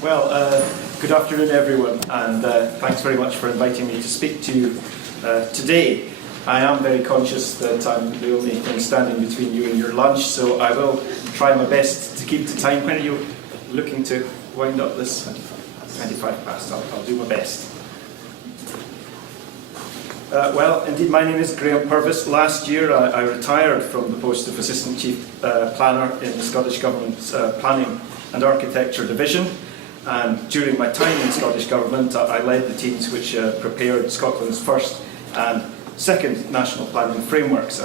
Good afternoon everyone, and thanks very much for inviting me to speak to you today. I am very conscious that I'm the only thing standing between you and your lunch, so I will try my best to keep to time. When are you looking to wind up this? 25 past, I'll do my best. Indeed, my name is Graeme Purves. Last year I retired from the post of Assistant Chief Planner in the Scottish Government's Planning and Architecture Division. And during my time in Scottish Government, I led the teams which prepared Scotland's first and second national planning frameworks.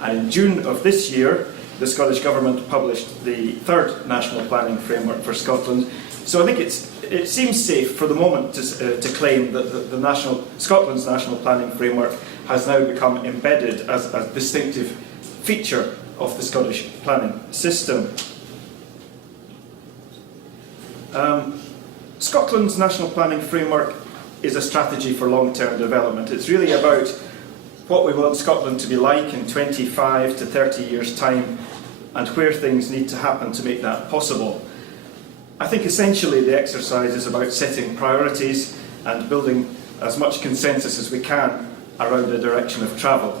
And in June of this year, the Scottish Government published the third national planning framework for Scotland. So I think it seems safe for the moment to claim that Scotland's national planning framework has now become embedded as a distinctive feature of the Scottish planning system. Scotland's national planning framework is a strategy for long-term development. It's really about what we want Scotland to be like in 25 to 30 years' time and where things need to happen to make that possible. I think essentially the exercise is about setting priorities and building as much consensus as we can around a direction of travel.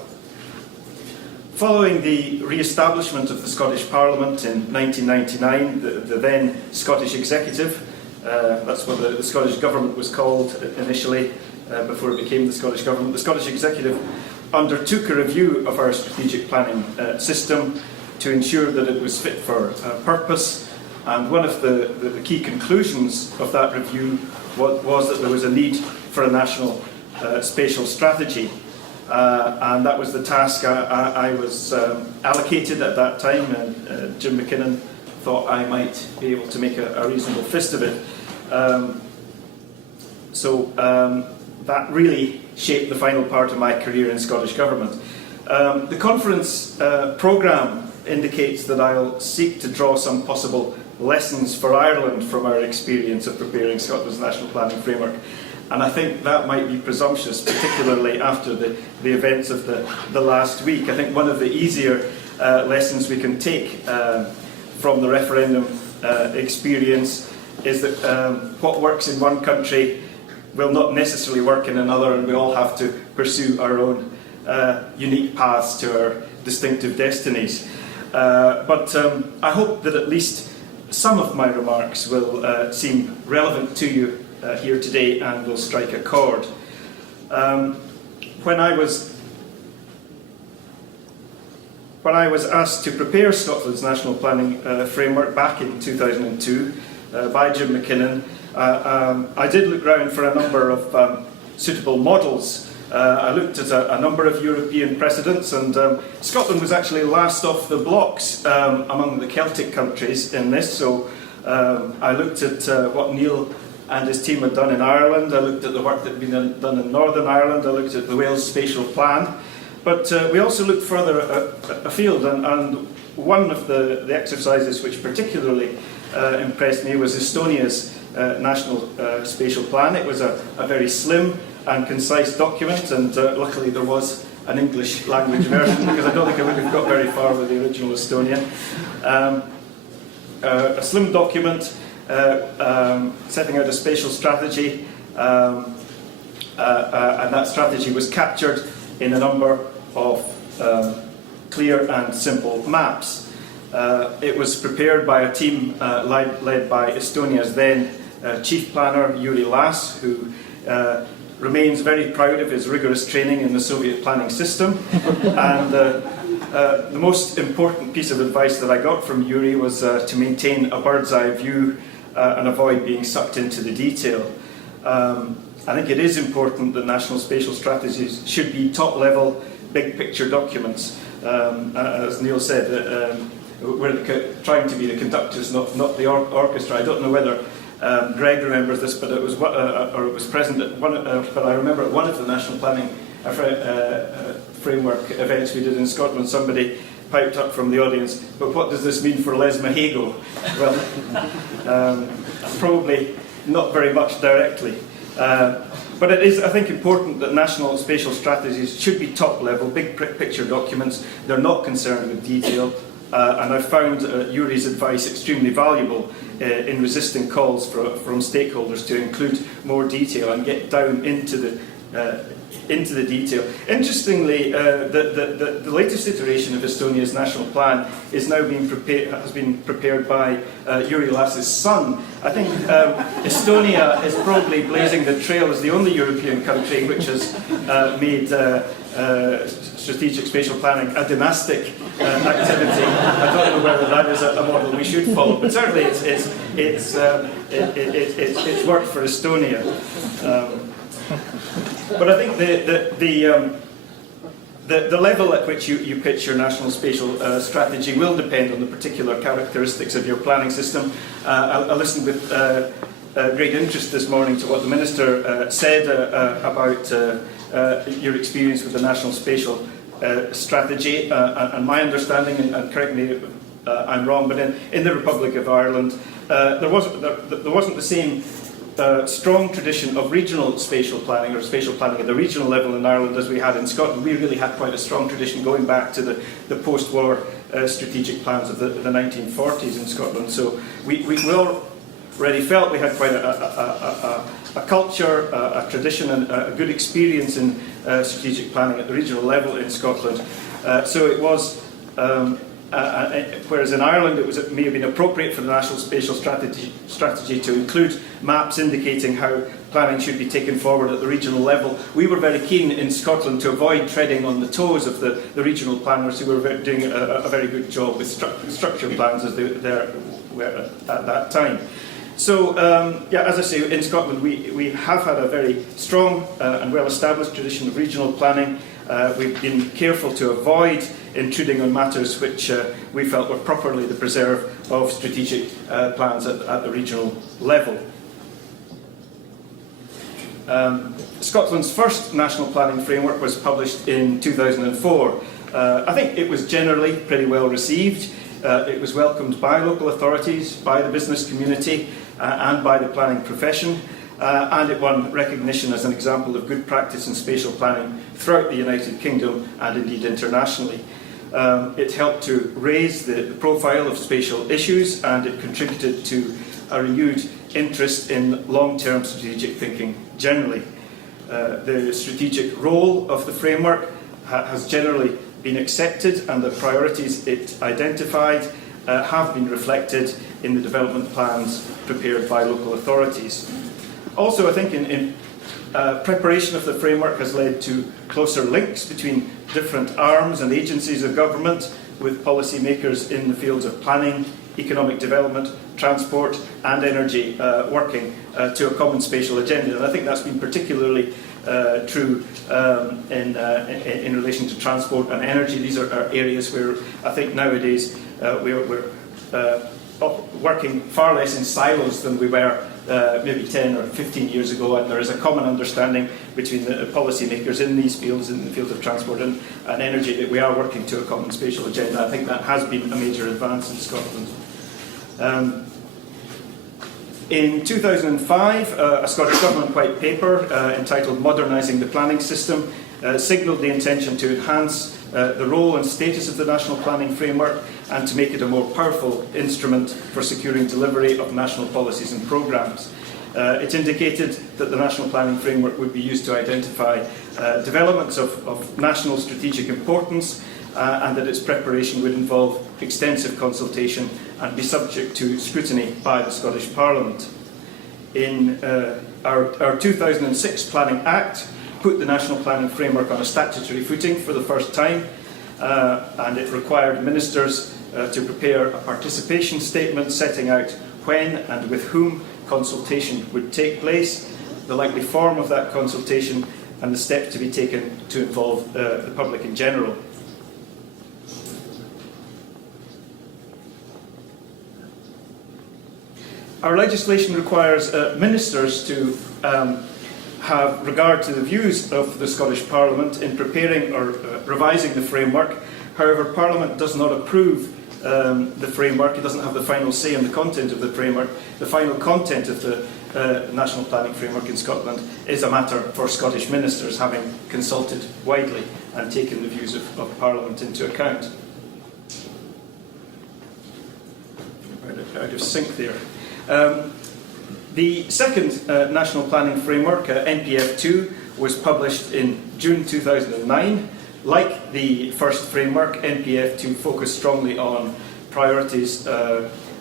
Following the re-establishment of the Scottish Parliament in 1999, the then Scottish Executive, that's what the Scottish Government was called initially before it became the Scottish Government, the Scottish Executive undertook a review of our strategic planning system to ensure that it was fit for purpose. And one of the key conclusions of that review was that there was a need for a national spatial strategy. And that was the task I was allocated at that time, and Jim McKinnon thought I might be able to make a reasonable fist of it. That really shaped the final part of my career in Scottish Government. The conference programme indicates that I'll seek to draw some possible lessons for Ireland from our experience of preparing Scotland's national planning framework. And I think that might be presumptuous, particularly after the events of the last week. I think one of the easier lessons we can take from the referendum experience is that what works in one country will not necessarily work in another, and we all have to pursue our own unique paths to our distinctive destinies. But I hope that at least some of my remarks will seem relevant to you here today and will strike a chord. When I was asked to prepare Scotland's national planning framework back in 2002 by Jim McKinnon, I did look round for a number of suitable models. I looked at a number of European precedents, and Scotland was actually last off the blocks among the Celtic countries in this. So I looked at what Neil and his team had done in Ireland. I looked at the work that had been done in Northern Ireland. I looked at the Wales Spatial Plan. But we also looked further afield, and one of the exercises which particularly impressed me was Estonia's National Spatial Plan. It was a very slim and concise document, and luckily there was an English language version, because I don't think I would have got very far with the original Estonian. A slim document setting out a spatial strategy, and that strategy was captured in a number of clear and simple maps. It was prepared by a team led by Estonia's then Chief Planner Jüri Laas, who remains very proud of his rigorous training in the Soviet planning system. And the most important piece of advice that I got from Jüri was to maintain a bird's eye view and avoid being sucked into the detail. I think it is important that national spatial strategies should be top-level, big-picture documents. As Neil said, we're trying to be the conductors, not the orchestra. I don't know whether Greg remembers this, but it was present at one. But I remember at one of the national planning framework events we did in Scotland, somebody piped up from the audience, "But what does this mean for Les Mahego?" Well, probably not very much directly. But it is, I think, important that national spatial strategies should be top-level, big picture documents. They're not concerned with detail. and I found Yuri's advice extremely valuable in resisting calls from stakeholders to include more detail and get down into the detail. Interestingly, the latest iteration of Estonia's national plan is now has been prepared by Jüri Lasse's son. I think Estonia is probably blazing the trail as the only European country which has made strategic spatial planning a dynastic activity. I don't know whether that is a model we should follow, but certainly it's worked for Estonia. But I think the level at which you pitch your national spatial strategy will depend on the particular characteristics of your planning system. I listened with great interest this morning to what the Minister said about your experience with the national spatial strategy, and my understanding, and correct me if I'm wrong, but in the Republic of Ireland there wasn't the same strong tradition of regional spatial planning, or spatial planning at the regional level in Ireland as we had in Scotland. We really had quite a strong tradition going back to the post-war strategic plans of the 1940s in Scotland. So we already felt we had quite a culture, a tradition, and a good experience in strategic planning at the regional level in Scotland. So it was, whereas in Ireland it may have been appropriate for the national spatial strategy to include maps indicating how planning should be taken forward at the regional level. We were very keen in Scotland to avoid treading on the toes of the regional planners, who were doing a very good job with structure plans as they were at that time. So, yeah, as I say, in Scotland we have had a very strong and well-established tradition of regional planning. We've been careful to avoid intruding on matters which we felt were properly the preserve of strategic plans at the regional level. Scotland's first national planning framework was published in 2004. I think it was generally pretty well received. It was welcomed by local authorities, by the business community, and by the planning profession, and it won recognition as an example of good practice in spatial planning throughout the United Kingdom and indeed internationally. It helped to raise the profile of spatial issues, and it contributed to a renewed interest in long-term strategic thinking generally. The strategic role of the framework has generally been accepted, and the priorities it identified have been reflected in the development plans prepared by local authorities. Also, I think in preparation of the framework has led to closer links between different arms and agencies of government, with policymakers in the fields of planning, economic development, transport and energy working to a common spatial agenda. And I think that's been particularly true in relation to transport and energy. These are areas where I think nowadays we're working far less in silos than we were maybe 10 or 15 years ago, and there is a common understanding between the policymakers in these fields, in the fields of transport and energy, that we are working to a common spatial agenda. I think that has been a major advance in Scotland. In 2005, a Scottish Government white paper entitled Modernising the Planning System signalled the intention to enhance the role and status of the National Planning Framework and to make it a more powerful instrument for securing delivery of national policies and programmes. It indicated that the National Planning Framework would be used to identify developments of national strategic importance, and that its preparation would involve extensive consultation and be subject to scrutiny by the Scottish Parliament. In our 2006 Planning Act put the National Planning Framework on a statutory footing for the first time, and it required ministers to prepare a participation statement setting out when and with whom consultation would take place, the likely form of that consultation, and the steps to be taken to involve the public in general. Our legislation requires ministers to have regard to the views of the Scottish Parliament in preparing or revising the framework. However, Parliament does not approve the framework. It doesn't have the final say on the content of the framework. The final content of the National Planning Framework in Scotland is a matter for Scottish ministers, having consulted widely and taken the views of Parliament into account. out of sync there. The second National Planning Framework, NPF2, was published in June 2009. Like the first framework, NPF2 focused strongly on priorities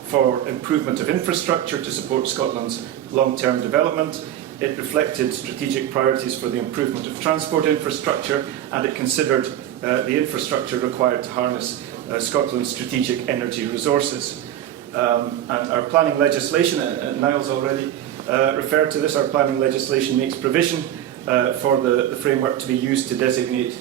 for improvement of infrastructure to support Scotland's long-term development. It reflected strategic priorities for the improvement of transport infrastructure, and it considered the infrastructure required to harness Scotland's strategic energy resources. And our planning legislation, Niall's already referred to this, our planning legislation makes provision for the framework to be used to designate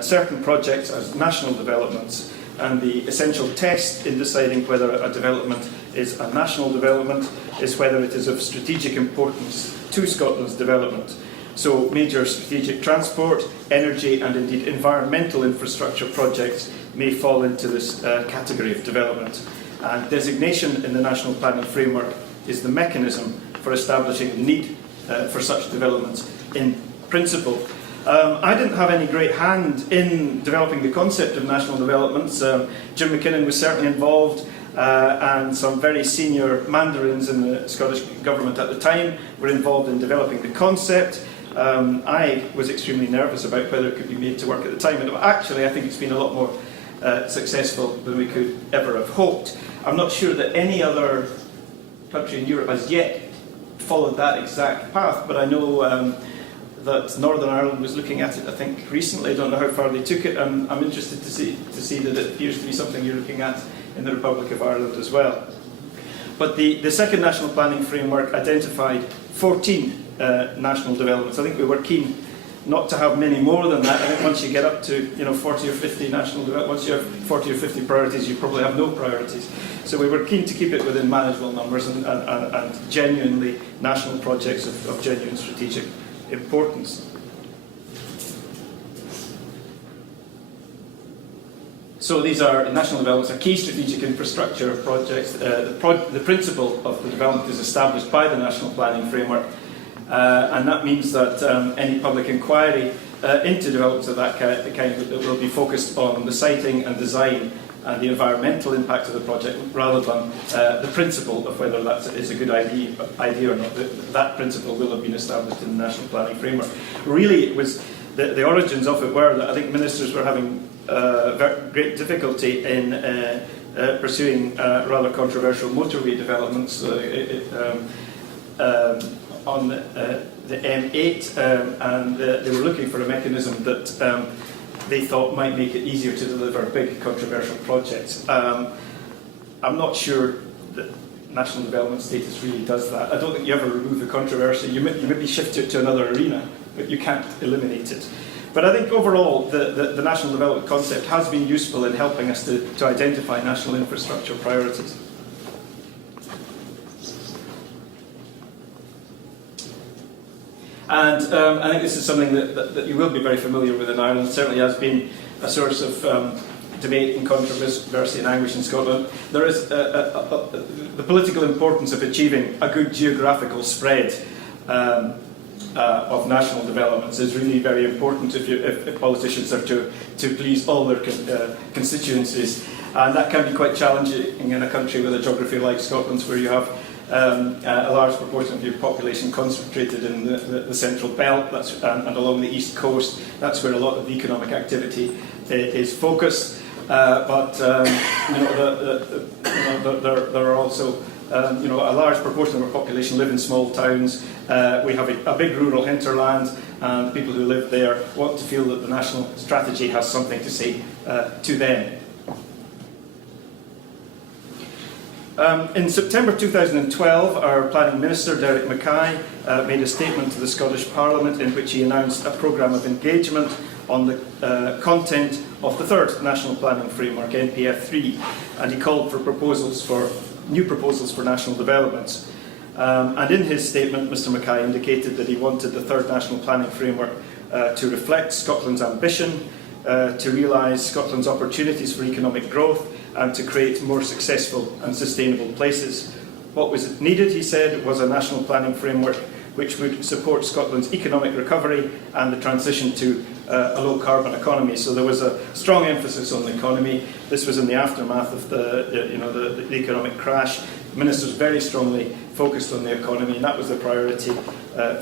certain projects as national developments, and the essential test in deciding whether a development is a national development is whether it is of strategic importance to Scotland's development. So major strategic transport, energy and indeed environmental infrastructure projects may fall into this category of development. And designation in the National Planning Framework is the mechanism for establishing the need for such developments in principle. I didn't have any great hand in developing the concept of national developments. Jim McKinnon was certainly involved, and some very senior mandarins in the Scottish Government at the time were involved in developing the concept. I was extremely nervous about whether it could be made to work at the time, and actually I think it's been a lot more successful than we could ever have hoped. I'm not sure that any other country in Europe has yet followed that exact path, but I know that Northern Ireland was looking at it, I think, recently. I don't know how far they took it. I'm interested to see that it appears to be something you're looking at in the Republic of Ireland as well. But the second National Planning Framework identified 14 national developments. I think we were keen not to have many more than that. I think once you get up to 40 or 50 national developments, once you have 40 or 50 priorities, you probably have no priorities. So we were keen to keep it within manageable numbers and genuinely national projects of genuine strategic importance. So these are national developments, are key strategic infrastructure projects. The principle of the development is established by the National Planning Framework, and that means that any public inquiry into developments of that kind will be focused on the siting and design and the environmental impact of the project, rather than the principle of whether that is a good idea or not. That principle will have been established in the National Planning Framework. Really, it was the origins of it were that I think ministers were having great difficulty in pursuing rather controversial motorway developments on the M8, and they were looking for a mechanism that they thought might make it easier to deliver big controversial projects. I'm not sure that national development status really does that. I don't think you ever remove the controversy. You maybe shift it to another arena, but you can't eliminate it. But I think overall the national development concept has been useful in helping us to identify national infrastructure priorities. And I think this is something that you will be very familiar with in Ireland. It certainly has been a source of debate and controversy and anguish in Scotland. There is the political importance of achieving a good geographical spread of national developments is really very important if politicians are to please all their constituencies. And that can be quite challenging in a country with a geography like Scotland's, where you have a large proportion of your population concentrated in the central belt and along the east coast. That's where a lot of the economic activity is focused. But there are also a large proportion of our population live in small towns. We have a big rural hinterland, and people who live there want to feel that the national strategy has something to say to them. In September 2012, our Planning Minister, Derek Mackay, made a statement to the Scottish Parliament in which he announced a programme of engagement on the content of the third National Planning Framework, NPF3, and he called for new proposals for national developments. And in his statement, Mr Mackay indicated that he wanted the third National Planning Framework to reflect Scotland's ambition, to realise Scotland's opportunities for economic growth, and to create more successful and sustainable places. What was needed, he said, was a national planning framework which would support Scotland's economic recovery and the transition to a low-carbon economy. So there was a strong emphasis on the economy. This was in the aftermath of the economic crash. the ministers very strongly focused on the economy, and that was a priority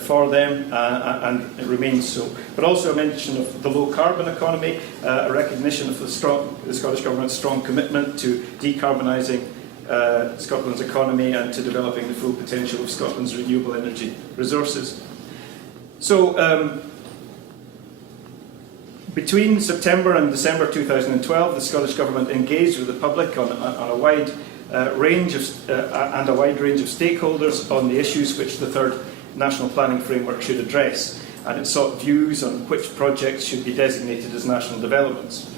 for them, and it remains so. But also a mention of the low-carbon economy, a recognition of the Scottish Government's strong commitment to decarbonising Scotland's economy and to developing the full potential of Scotland's renewable energy resources. So, between September and December 2012, the Scottish Government engaged with the public on a wide range of stakeholders on the issues which the third National Planning Framework should address, and it sought views on which projects should be designated as national developments.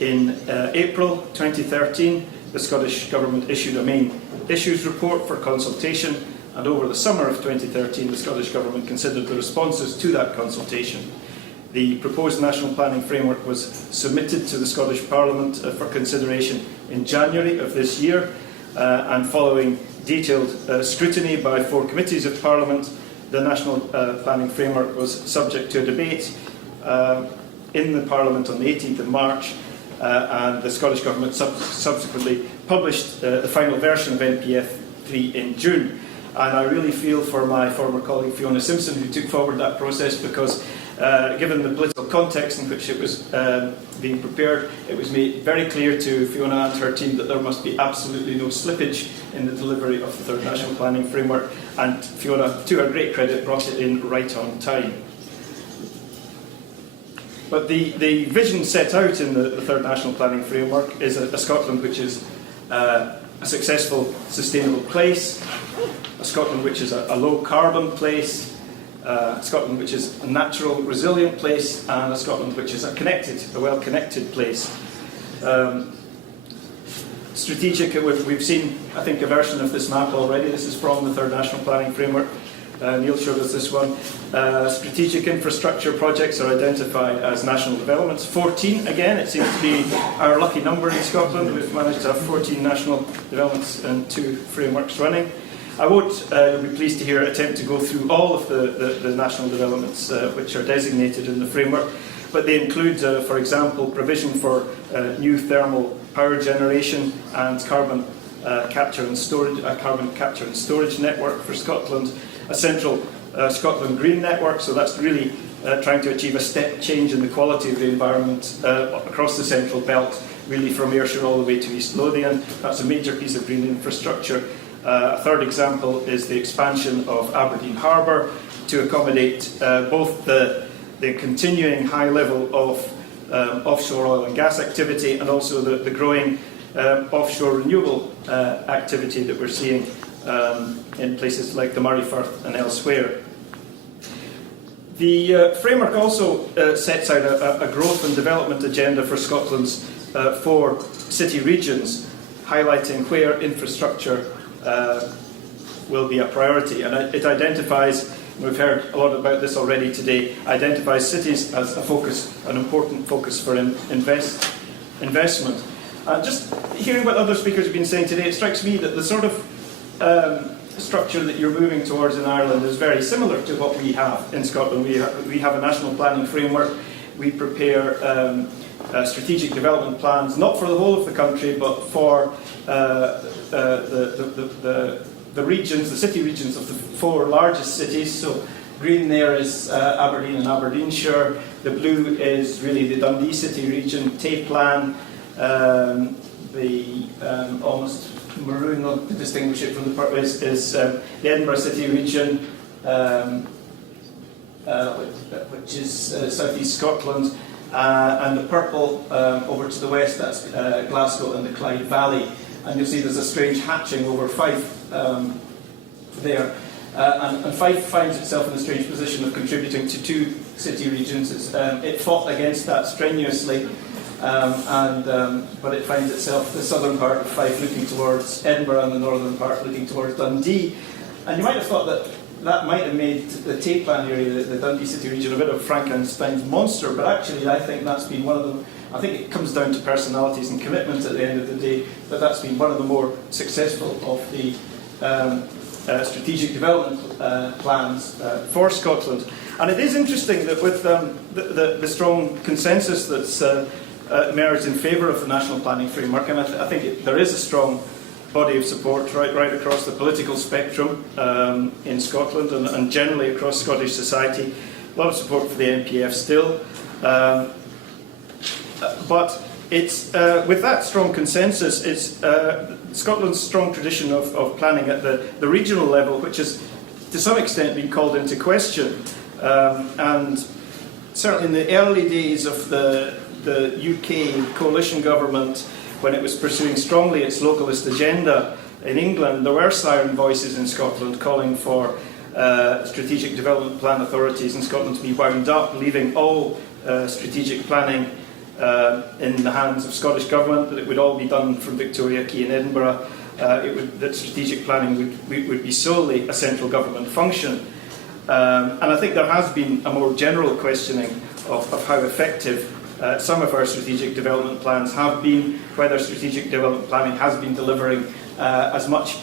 In April 2013, the Scottish Government issued a main issues report for consultation, and over the summer of 2013, the Scottish Government considered the responses to that consultation. The proposed National Planning Framework was submitted to the Scottish Parliament for consideration in January of this year, and following detailed scrutiny by 4 committees of Parliament, the National Planning Framework was subject to a debate in the Parliament on the 18th of March, and the Scottish Government subsequently published the final version of NPF 3 in June. And I really feel for my former colleague Fiona Simpson, who took forward that process, because given the political context in which it was being prepared, it was made very clear to Fiona and her team that there must be absolutely no slippage in the delivery of the third National Planning Framework, and Fiona, to her great credit, brought it in right on time. But the vision set out in the third National Planning Framework is a Scotland which is a successful, sustainable place, a Scotland which is a low-carbon place, Scotland which is a natural, resilient place, and a Scotland which is a well-connected place. Strategic, we've seen, I think, a version of this map already. This is from the third National Planning Framework. Neil showed us this one. Strategic infrastructure projects are identified as national developments. 14, again, it seems to be our lucky number in Scotland. We've managed to have 14 national developments and 2 frameworks running. I won't, you'll be pleased to hear, attempt to go through all of the national developments which are designated in the framework, but they include, for example, provision for new thermal power generation and carbon capture and storage network for Scotland, a central Scotland Green Network, so that's really trying to achieve a step change in the quality of the environment across the central belt, really from Ayrshire all the way to East Lothian. That's a major piece of green infrastructure. A third example is the expansion of Aberdeen Harbour to accommodate both the continuing high level of offshore oil and gas activity and also the growing offshore renewable activity that we're seeing in places like the Murray Firth and elsewhere. The framework also sets out a growth and development agenda for Scotland's 4 city regions, highlighting where infrastructure will be a priority. And it identifies, we've heard a lot about this already today, identifies cities as an important focus for investment. Just hearing what other speakers have been saying today, it strikes me that the sort of structure that you're moving towards in Ireland is very similar to what we have in Scotland. We have a national planning framework. We prepare strategic development plans, not for the whole of the country, but for the regions, the city regions of the 4 largest cities. So green there is Aberdeen and Aberdeenshire. The blue is really the Dundee city region. Taplan, the almost maroon, not to distinguish it from the purple, is the Edinburgh city region, which is southeast Scotland, and the purple over to the west, that's Glasgow and the Clyde Valley. And you'll see there's a strange hatching over Fife there. And Fife finds itself in a strange position of contributing to 2 city regions. It fought against that strenuously, but it finds itself, the southern part of Fife, looking towards Edinburgh and the northern part looking towards Dundee. And you might have thought that might have made the Taplan area, the Dundee city region, a bit of Frankenstein's monster, but actually I think that's been one of them. I think it comes down to personalities and commitment at the end of the day, but that's been one of the more successful of the strategic development plans for Scotland. And it is interesting that with the strong consensus that's emerged in favour of the National Planning Framework, and I think there is a strong body of support right across the political spectrum in Scotland and generally across Scottish society. A lot of support for the NPF still. But it's, with that strong consensus, it's Scotland's strong tradition of planning at the regional level, which has to some extent been called into question. And certainly in the early days of the UK coalition government, when it was pursuing strongly its localist agenda in England, there were siren voices in Scotland calling for strategic development plan authorities in Scotland to be wound up, leaving all strategic planning in the hands of Scottish Government, that it would all be done from Victoria Quay in Edinburgh, that strategic planning would be solely a central government function. And I think there has been a more general questioning of how effective some of our strategic development plans have been, whether strategic development planning has been delivering as much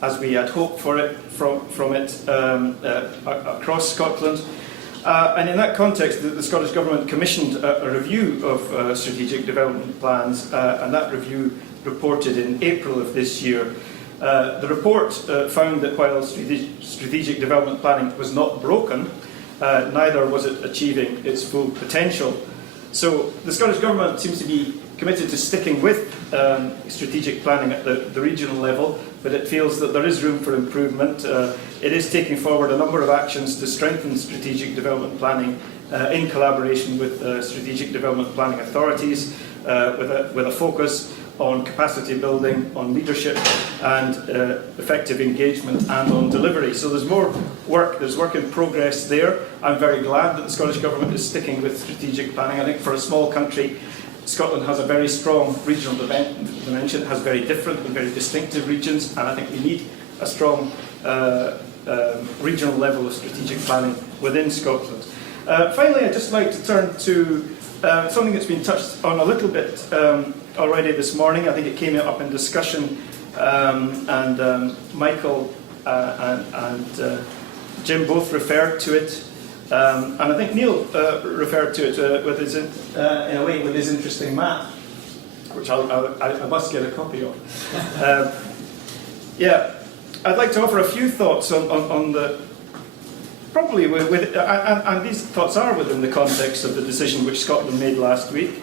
as we had hoped for it from it across Scotland. And in that context, the Scottish Government commissioned a review of strategic development plans, and that review reported in April of this year. The report found that while strategic development planning was not broken, neither was it achieving its full potential. So the Scottish Government seems to be committed to sticking with strategic planning at the regional level, but it feels that there is room for improvement. It is taking forward a number of actions to strengthen strategic development planning in collaboration with strategic development planning authorities, with a focus on capacity building, on leadership and effective engagement and on delivery. So there's more work, there's work in progress there. I'm very glad that the Scottish Government is sticking with strategic planning. I think for a small country, Scotland has a very strong regional dimension, it has very different and very distinctive regions, and I think we need a strong regional level of strategic planning within Scotland. Finally, I'd just like to turn to something that's been touched on a little bit already this morning. I think it came up in discussion, and Michael and Jim both referred to it, and I think Neil referred to it with his, in a way, with his interesting map, which I must get a copy of. Yeah, I'd like to offer a few thoughts on the. Probably and these thoughts are within the context of the decision which Scotland made last week.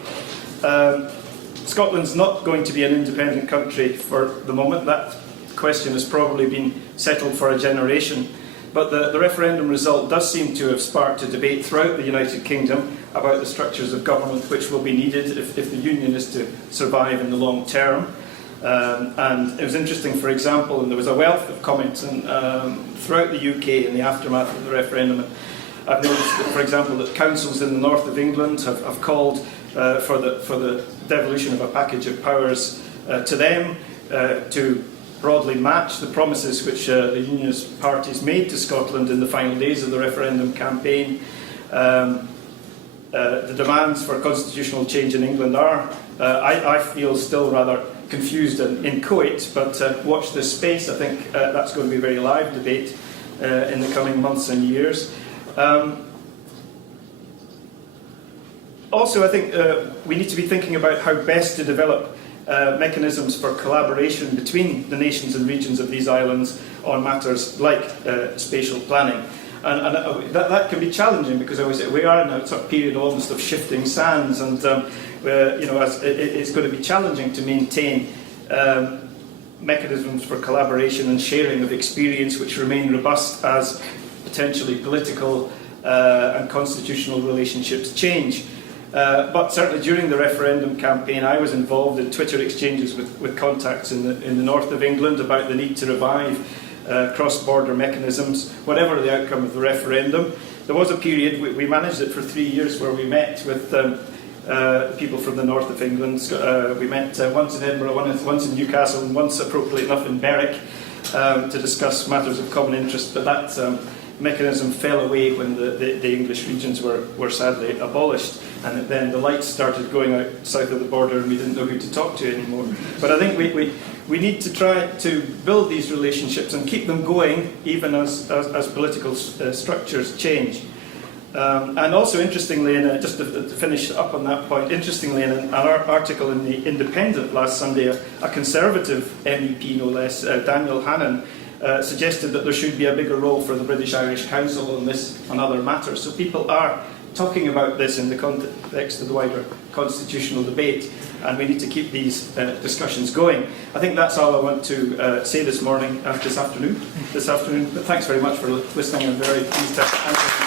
Scotland's not going to be an independent country for the moment. That question has probably been settled for a generation. But the referendum result does seem to have sparked a debate throughout the United Kingdom about the structures of government which will be needed if the Union is to survive in the long term. And it was interesting, for example, and there was a wealth of comments throughout the UK in the aftermath of the referendum. I've noticed, that, for example, that councils in the north of England have called for the devolution of a package of powers to them to broadly match the promises which the Unionist parties made to Scotland in the final days of the referendum campaign. The demands for constitutional change in England are, I feel, still rather confused and inchoate, but watch this space. I think that's going to be a very live debate in the coming months and years. Also, I think we need to be thinking about how best to develop mechanisms for collaboration between the nations and regions of these islands on matters like spatial planning. And that can be challenging because we are in a sort of period almost of shifting sands, and it's going to be challenging to maintain mechanisms for collaboration and sharing of experience which remain robust as potentially political and constitutional relationships change. But certainly during the referendum campaign, I was involved in Twitter exchanges with contacts in the north of England about the need to revive cross-border mechanisms, whatever the outcome of the referendum. There was a period, we managed it for 3 years, where we met with people from the north of England. We met once in Edinburgh, once in Newcastle, and once, appropriately enough, in Berwick to discuss matters of common interest. But that mechanism fell away when the English regions were sadly abolished, and then the lights started going out south of the border and we didn't know who to talk to anymore. But I think we need to try to build these relationships and keep them going even as political structures change. And also, interestingly, just to finish up on that point, interestingly, in an article in the Independent last Sunday, a Conservative MEP, no less, Daniel Hannan, suggested that there should be a bigger role for the British Irish Council on this and other matters. So people are talking about this in the context of the wider constitutional debate, and we need to keep these discussions going. I think that's all I want to say this afternoon. But thanks very much for listening. I'm very pleased to answer